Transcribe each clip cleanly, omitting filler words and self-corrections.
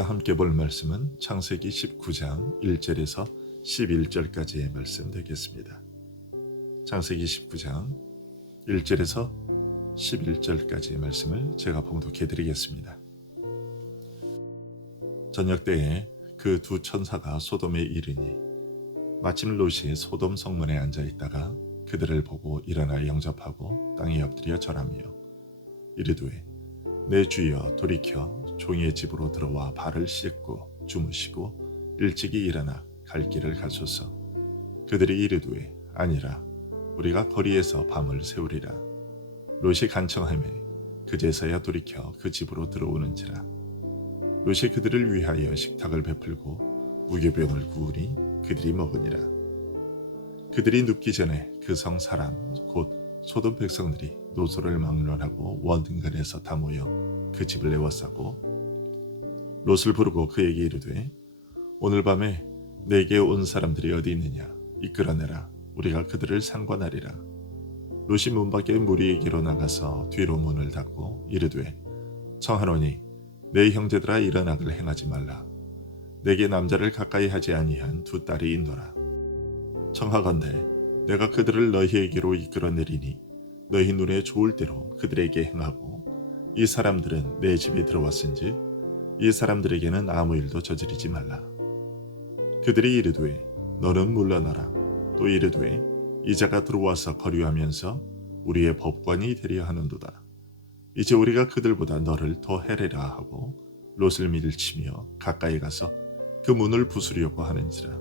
우리가 함께 볼 말씀은 창세기 19장 1절에서 11절까지의 말씀 되겠습니다. 창세기 19장 1절에서 11절까지의 말씀을 제가 봉독해 드리겠습니다. 저녁 때에 그 두 천사가 소돔에 이르니 마침 롯이 소돔 성문에 앉아 있다가 그들을 보고 일어나 영접하고 땅에 엎드려 절하며 이르되 내 주여 돌이켜 종의 집으로 들어와 발을 씻고 주무시고 일찍이 일어나 갈 길을 가소서. 그들이 이르되 아니라 우리가 거리에서 밤을 새우리라. 롯이 간청하매 그제서야 돌이켜 그 집으로 들어오는지라. 롯이 그들을 위하여 식탁을 베풀고 무교병을 구우니 그들이 먹으니라. 그들이 눕기 전에 그 성 사람 곧 소돔 백성들이 노소를 막론하고 원근에서 다 모여 그 집을 에워싸고 롯을 부르고 그에게 이르되 오늘 밤에 내게 온 사람들이 어디 있느냐 이끌어내라. 우리가 그들을 상관하리라. 롯이 문 밖에 무리에게로 나가서 뒤로 문을 닫고 이르되 청하노니 내 형제들아 이런 악을 행하지 말라. 내게 남자를 가까이 하지 아니한 두 딸이 있노라. 청하건대 내가 그들을 너희에게로 이끌어내리니 너희 눈에 좋을 대로 그들에게 행하고 이 사람들은 내 집에 들어왔은즉 이 사람들에게는 아무 일도 저지르지 말라. 그들이 이르되 너는 물러나라. 또 이르되 이자가 들어와서 거류하면서 우리의 법관이 되려 하는도다. 이제 우리가 그들보다 너를 더 해례라 하고 롯을 밀치며 가까이 가서 그 문을 부수려고 하는지라.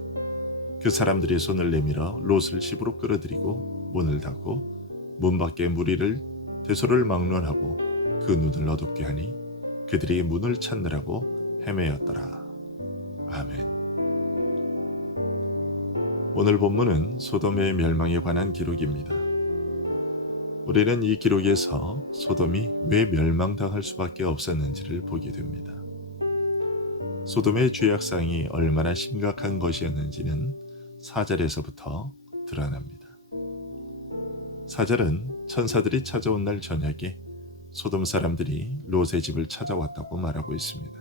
그 사람들이 손을 내밀어 롯을 집으로 끌어들이고 문을 닫고 문 밖에 무리를 대소를 막론하고 그 눈을 어둡게 하니 그들이 문을 찾느라고 헤매었더라. 아멘. 오늘 본문은 소돔의 멸망에 관한 기록입니다. 우리는 이 기록에서 소돔이 왜 멸망당할 수밖에 없었는지를 보게 됩니다. 소돔의 죄악상이 얼마나 심각한 것이었는지는 4절에서부터 드러납니다. 4절은 천사들이 찾아온 날 저녁에 소돔 사람들이 롯의 집을 찾아왔다고 말하고 있습니다.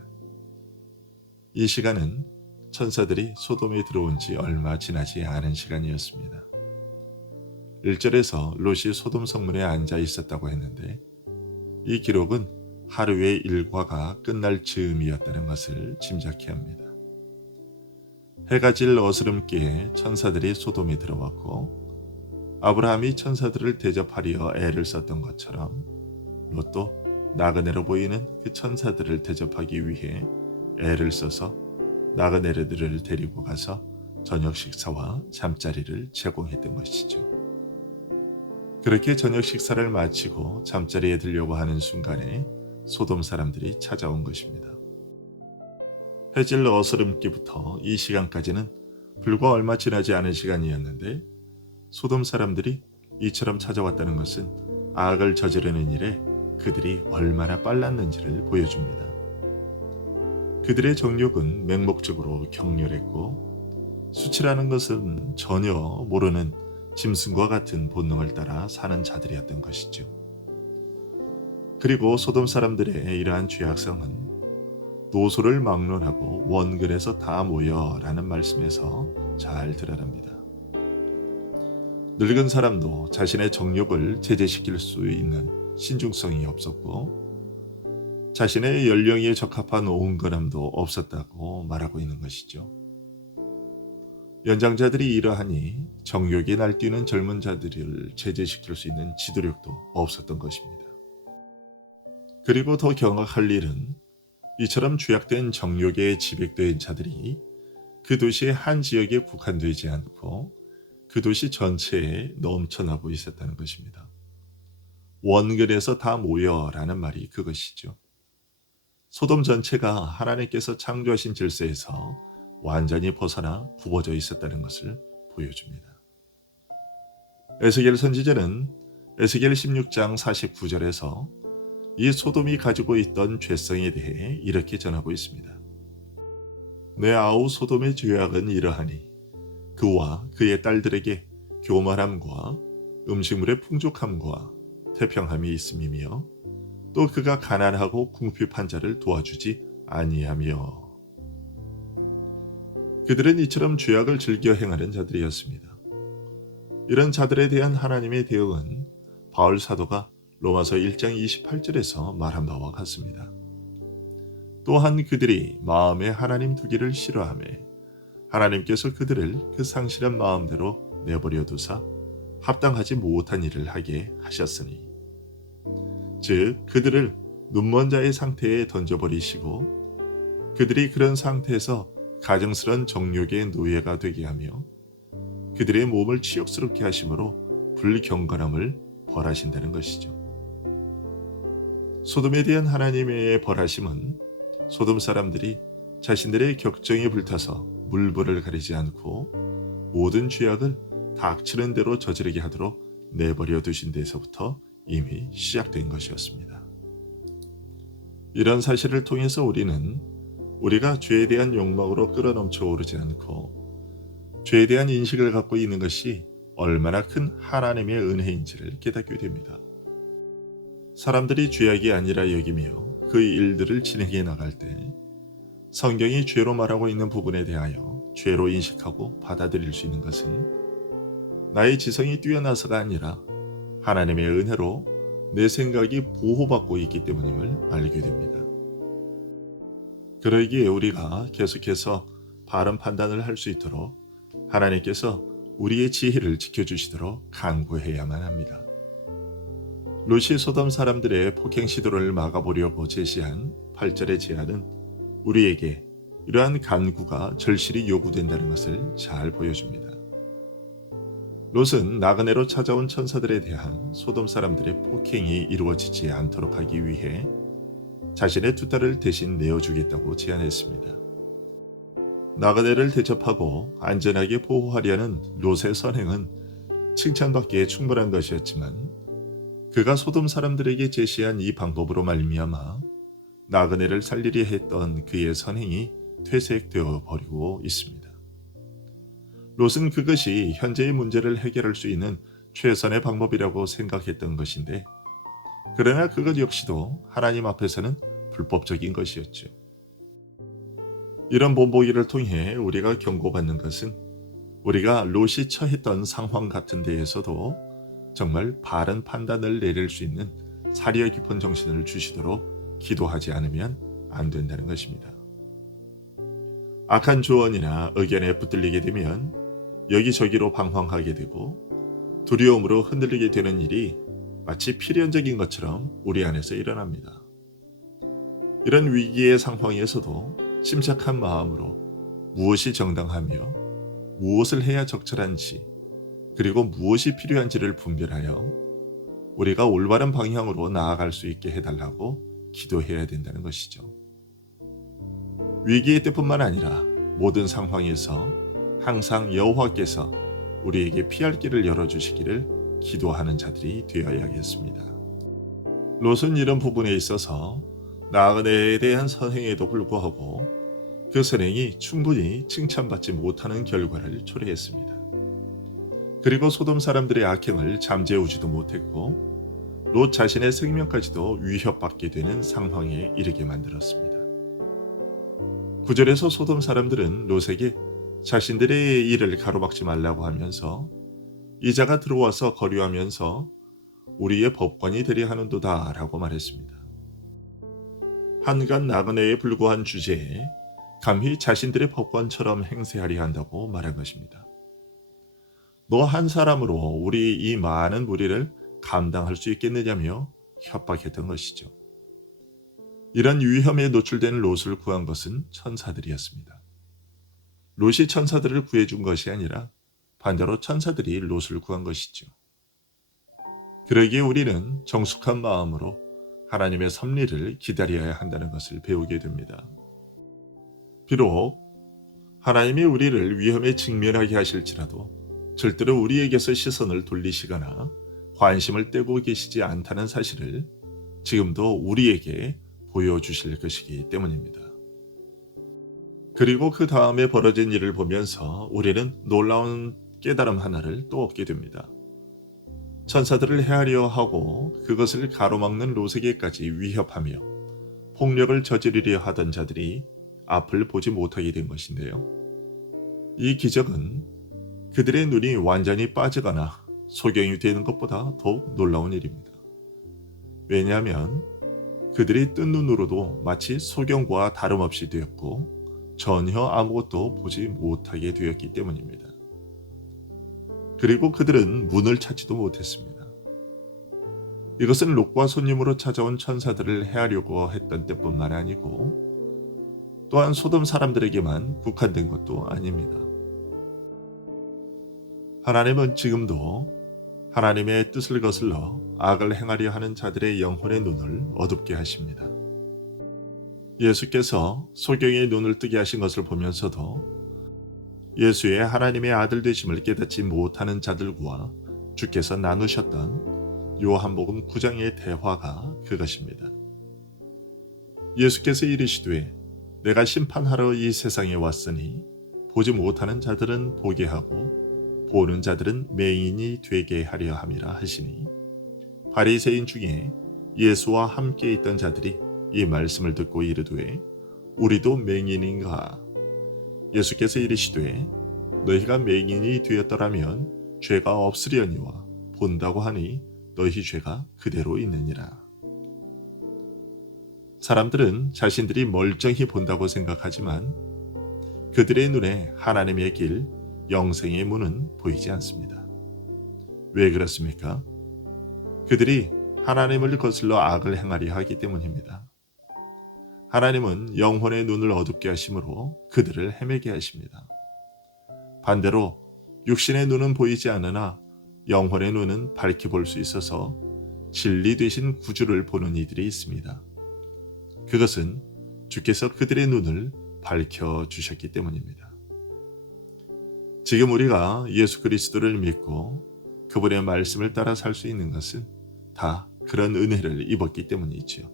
이 시간은 천사들이 소돔에 들어온 지 얼마 지나지 않은 시간이었습니다. 1절에서 롯이 소돔 성문에 앉아 있었다고 했는데 이 기록은 하루의 일과가 끝날 즈음이었다는 것을 짐작케 합니다. 해가 질 어스름기에 천사들이 소돔에 들어왔고 아브라함이 천사들을 대접하려 애를 썼던 것처럼 롯도 나그네로 보이는 그 천사들을 대접하기 위해 애를 써서 나그네들을 데리고 가서 저녁 식사와 잠자리를 제공했던 것이죠. 그렇게 저녁 식사를 마치고 잠자리에 들려고 하는 순간에 소돔 사람들이 찾아온 것입니다. 해질 어스름기부터 이 시간까지는 불과 얼마 지나지 않은 시간이었는데 소돔 사람들이 이처럼 찾아왔다는 것은 악을 저지르는 일에 그들이 얼마나 빨랐는지를 보여줍니다. 그들의 정욕은 맹목적으로 격렬했고 수치라는 것은 전혀 모르는 짐승과 같은 본능을 따라 사는 자들이었던 것이죠. 그리고 소돔 사람들의 이러한 죄악성은 노소를 막론하고 원근에서 다 모여 라는 말씀에서 잘 드러납니다. 늙은 사람도 자신의 정욕을 제재시킬 수 있는 신중성이 없었고 자신의 연령에 적합한 온건함도 없었다고 말하고 있는 것이죠. 연장자들이 이러하니 정욕이 날뛰는 젊은 자들을 제재시킬 수 있는 지도력도 없었던 것입니다. 그리고 더 경악할 일은 이처럼 죄악된 정욕에 지배된 자들이 그 도시의 한 지역에 국한되지 않고 그 도시 전체에 넘쳐나고 있었다는 것입니다. 원근에서 다 모여라는 말이 그것이죠. 소돔 전체가 하나님께서 창조하신 질서에서 완전히 벗어나 굽어져 있었다는 것을 보여줍니다. 에스겔 선지자는 에스겔 16장 49절에서 이 소돔이 가지고 있던 죄성에 대해 이렇게 전하고 있습니다. 내 아우 소돔의 죄악은 이러하니 그와 그의 딸들에게 교만함과 음식물의 풍족함과 태평함이 있음이며 또 그가 가난하고 궁핍한 자를 도와주지 아니하며 그들은 이처럼 죄악을 즐겨 행하는 자들이었습니다. 이런 자들에 대한 하나님의 대응은 바울 사도가 로마서 1장 28절에서 말한 바와 같습니다. 또한 그들이 마음에 하나님 두기를 싫어하며 하나님께서 그들을 그 상실한 마음대로 내버려 두사 합당하지 못한 일을 하게 하셨으니, 즉 그들을 눈먼 자의 상태에 던져버리시고 그들이 그런 상태에서 가증스런 정욕의 노예가 되게 하며 그들의 몸을 치욕스럽게 하심으로 불경건함을 벌하신다는 것이죠. 소돔에 대한 하나님의 벌하심은 소돔 사람들이 자신들의 격정에 불타서 물불을 가리지 않고 모든 죄악을 닥치는 대로 저지르게 하도록 내버려 두신 데서부터 이미 시작된 것이었습니다. 이런 사실을 통해서 우리는 우리가 죄에 대한 욕망으로 끌어넘쳐 오르지 않고 죄에 대한 인식을 갖고 있는 것이 얼마나 큰 하나님의 은혜인지를 깨닫게 됩니다. 사람들이 죄악이 아니라 여기며 그 일들을 진행해 나갈 때 성경이 죄로 말하고 있는 부분에 대하여 죄로 인식하고 받아들일 수 있는 것은 나의 지성이 뛰어나서가 아니라 하나님의 은혜로 내 생각이 보호받고 있기 때문임을 알게 됩니다. 그러기에 우리가 계속해서 바른 판단을 할 수 있도록 하나님께서 우리의 지혜를 지켜주시도록 간구해야만 합니다. 롯이 소돔 사람들의 폭행 시도를 막아보려고 제시한 8절의 제안은 우리에게 이러한 간구가 절실히 요구된다는 것을 잘 보여줍니다. 롯은 나그네로 찾아온 천사들에 대한 소돔 사람들의 폭행이 이루어지지 않도록 하기 위해 자신의 두 딸을 대신 내어주겠다고 제안했습니다. 나그네를 대접하고 안전하게 보호하려는 롯의 선행은 칭찬받기에 충분한 것이었지만 그가 소돔 사람들에게 제시한 이 방법으로 말미암아 나그네를 살리려 했던 그의 선행이 퇴색되어 버리고 있습니다. 롯은 그것이 현재의 문제를 해결할 수 있는 최선의 방법이라고 생각했던 것인데, 그러나 그것 역시도 하나님 앞에서는 불법적인 것이었죠. 이런 본보기를 통해 우리가 경고받는 것은 우리가 롯이 처했던 상황 같은 데에서도 정말 바른 판단을 내릴 수 있는 사려 깊은 정신을 주시도록 기도하지 않으면 안 된다는 것입니다. 악한 조언이나 의견에 붙들리게 되면 여기저기로 방황하게 되고 두려움으로 흔들리게 되는 일이 마치 필연적인 것처럼 우리 안에서 일어납니다. 이런 위기의 상황에서도 침착한 마음으로 무엇이 정당하며 무엇을 해야 적절한지, 그리고 무엇이 필요한지를 분별하여 우리가 올바른 방향으로 나아갈 수 있게 해달라고 기도해야 된다는 것이죠. 위기의 때뿐만 아니라 모든 상황에서 항상 여호와께서 우리에게 피할 길을 열어주시기를 기도하는 자들이 되어야겠습니다. 롯은 이런 부분에 있어서 나그네에 대한 선행에도 불구하고 그 선행이 충분히 칭찬받지 못하는 결과를 초래했습니다. 그리고 소돔 사람들의 악행을 잠재우지도 못했고 롯 자신의 생명까지도 위협받게 되는 상황에 이르게 만들었습니다. 9절에서 소돔 사람들은 롯에게 자신들의 일을 가로막지 말라고 하면서 이자가 들어와서 거류하면서 우리의 법관이 되려 하는도다 라고 말했습니다. 한간 나그네에 불과한 주제에 감히 자신들의 법관처럼 행세하려 한다고 말한 것입니다. 너 한 사람으로 우리 이 많은 무리를 감당할 수 있겠느냐며 협박했던 것이죠. 이런 위험에 노출된 롯을 구한 것은 천사들이었습니다. 롯이 천사들을 구해준 것이 아니라 반대로 천사들이 롯을 구한 것이죠. 그러기에 우리는 정숙한 마음으로 하나님의 섭리를 기다려야 한다는 것을 배우게 됩니다. 비록 하나님이 우리를 위험에 직면하게 하실지라도 절대로 우리에게서 시선을 돌리시거나 관심을 떼고 계시지 않다는 사실을 지금도 우리에게 보여주실 것이기 때문입니다. 그리고 그 다음에 벌어진 일을 보면서 우리는 놀라운 깨달음 하나를 또 얻게 됩니다. 천사들을 헤아려 하고 그것을 가로막는 롯에게까지 위협하며 폭력을 저지르려 하던 자들이 앞을 보지 못하게 된 것인데요. 이 기적은 그들의 눈이 완전히 빠지거나 소경이 되는 것보다 더욱 놀라운 일입니다. 왜냐하면 그들이 뜬 눈으로도 마치 소경과 다름없이 되었고 전혀 아무것도 보지 못하게 되었기 때문입니다. 그리고 그들은 문을 찾지도 못했습니다. 이것은 롯과 손님으로 찾아온 천사들을 해하려고 했던 때뿐만 아니고 또한 소돔 사람들에게만 국한된 것도 아닙니다. 하나님은 지금도 하나님의 뜻을 거슬러 악을 행하려 하는 자들의 영혼의 눈을 어둡게 하십니다. 예수께서 소경의 눈을 뜨게 하신 것을 보면서도 예수의 하나님의 아들 되심을 깨닫지 못하는 자들과 주께서 나누셨던 요한복음 9장의 대화가 그것입니다. 예수께서 이르시되 내가 심판하러 이 세상에 왔으니 보지 못하는 자들은 보게 하고 보는 자들은 맹인이 되게 하려 함이라 하시니 바리새인 중에 예수와 함께 있던 자들이 이 말씀을 듣고 이르되 우리도 맹인인가? 예수께서 이르시되 너희가 맹인이 되었더라면 죄가 없으려니와 본다고 하니 너희 죄가 그대로 있느니라. 사람들은 자신들이 멀쩡히 본다고 생각하지만 그들의 눈에 하나님의 길, 영생의 문은 보이지 않습니다. 왜 그렇습니까? 그들이 하나님을 거슬러 악을 행하려 하기 때문입니다. 하나님은 영혼의 눈을 어둡게 하심으로 그들을 헤매게 하십니다. 반대로 육신의 눈은 보이지 않으나 영혼의 눈은 밝히 볼 수 있어서 진리 되신 구주를 보는 이들이 있습니다. 그것은 주께서 그들의 눈을 밝혀주셨기 때문입니다. 지금 우리가 예수 그리스도를 믿고 그분의 말씀을 따라 살 수 있는 것은 다 그런 은혜를 입었기 때문이지요.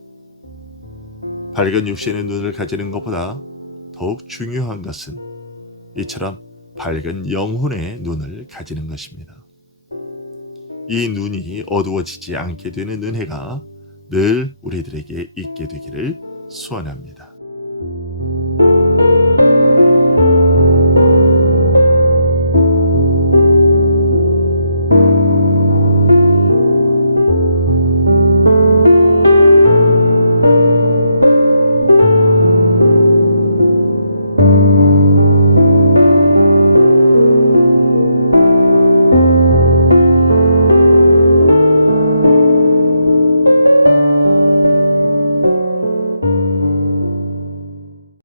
밝은 육신의 눈을 가지는 것보다 더욱 중요한 것은 이처럼 밝은 영혼의 눈을 가지는 것입니다. 이 눈이 어두워지지 않게 되는 은혜가 늘 우리들에게 있게 되기를 소원합니다.